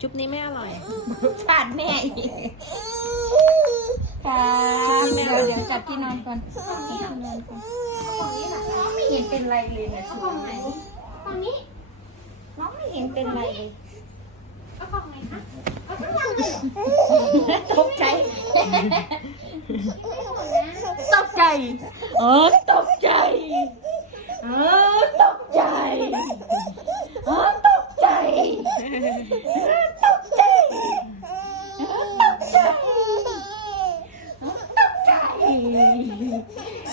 จุ๊บนี้ไม่อร่อย ขาดแม่อีกครับไม่เดี๋เอายวเดี๋ยวจัดที่นอนก่อนจัดที่นอนก่อนน้องไม่เห็นเป็นไรเลยนะสุดตรงนี้น้องไม่เห็นเป็นไรเลยตกใจตกใจเออตกใจเออตกใจเออตกใจ ตกใจตกใจตกใจ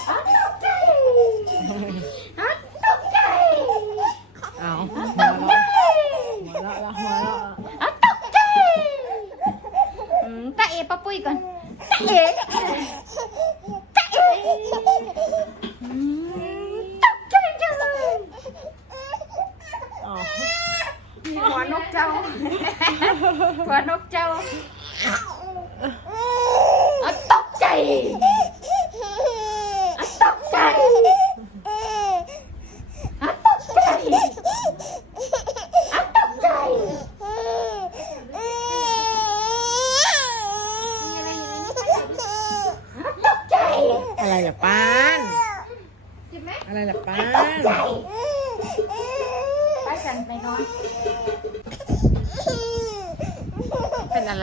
อะตกใจอะตกใจเอาอะตกใจหัวเราะละหัวเราะอะตกใจอืมตาเอป้าปุ้ยก่อนตาเอตาเออืมตกใจจังเลย เอา หัวนกเจ้าหัวนกเจ้าอะตกใจอะตกใจอะตกใจอะตกใจอะตกใจอะไรล่ะป้านอะไรล่ะป้านใจไปฉันไปนอน อะไ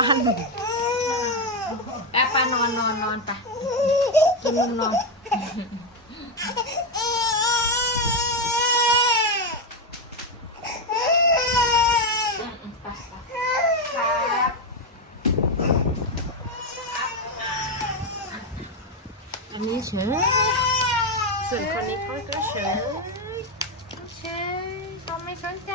ป้านแป๊บปานอนนอนนอนไปกินนมนมครับอันนี้เฉยส่วนคนนี้เขาก็เฉยเชยเขาไม่สนใจ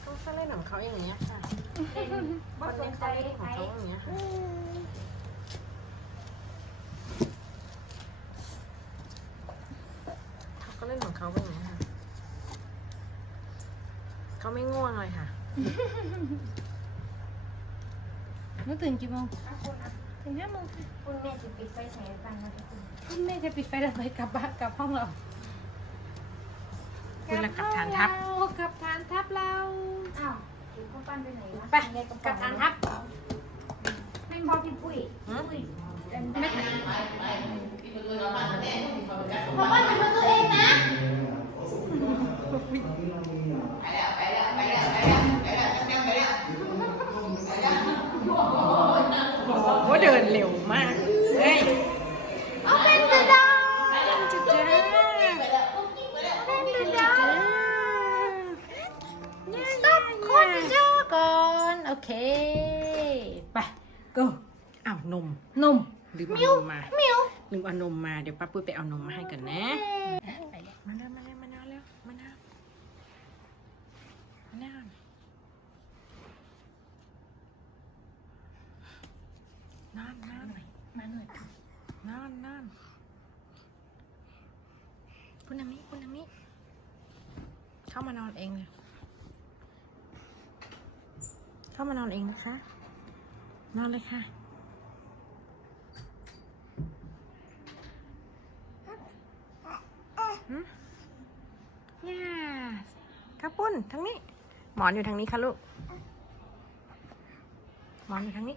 เขาก็เล่ นของเขาอย่างเงี้ยค่ะคนนี้เขาเล่นของเขาอย่างเงี้ยค่ะเขาก็เล่นของเขาอย่างเงี้ยค่ะเขาไม่ง่วงเลยค่ะเมื่อตื่นกี่โมงถึงห้าโมงค่ะคุณแม่จะปิดไฟแฉกันนะทุกคนคุณแม่จะปิดไฟแล้วไปกลับบ้านกลับห้องเรา คุณละกับฐานทัพกลับห้องเรากลับฐานทัพเราอ้าวถือข้าวปั้นไปไหนวะไปกลับฐานทัพไม่พอพี่ปุ้ยหืมปุ้ยไม่ทันเพราะว่ามันเป็นตัวเองนะว่าเดินเร็วมากเฮ้ย เค ไป go อ้าวนม นมลืมเอานมมามิวลืมเอานมมา เดี๋ยวป้าปุ้ยไปเอานมมาให้ก่อนนะ ไปเลยมาเร็วมาเร็วมาเร็วเร็วมาเร็วมาเร็วนั่นนั่นมาหน่อยนั่นนั่นคุณนามิคุณนามิเข้ามานอนเองเลย เข้ามานอนเองนะคะ นอนเลยค่ะหืมย่าข้าวปุ้นทางนี้ หมอนอยู่ทางนี้ค่ะลูก หมอนอยู่ทางนี้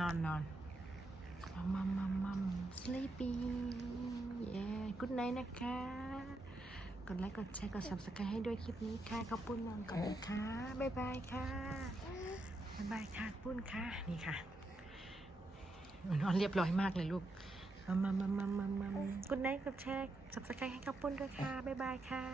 นอนนอนมัมมัมมัมมัม sleepy yeah good night นะคะ กดไลค์กดแชร์กด subscribe ให้ด้วยคลิปนี้ค่ะขอบคุณนอนก่อนค่ะบ๊ายบายค่ะบ๊ายบายค่ะปุ้นค่ะนี่ค่ะนอนเรียบร้อยมากเลยลูกมัมมัมมัมมัมมัมกดไลค์กดแชร์ subscribe ให้ขอบุญด้วยค่ะ บ๊ายบายค่ะ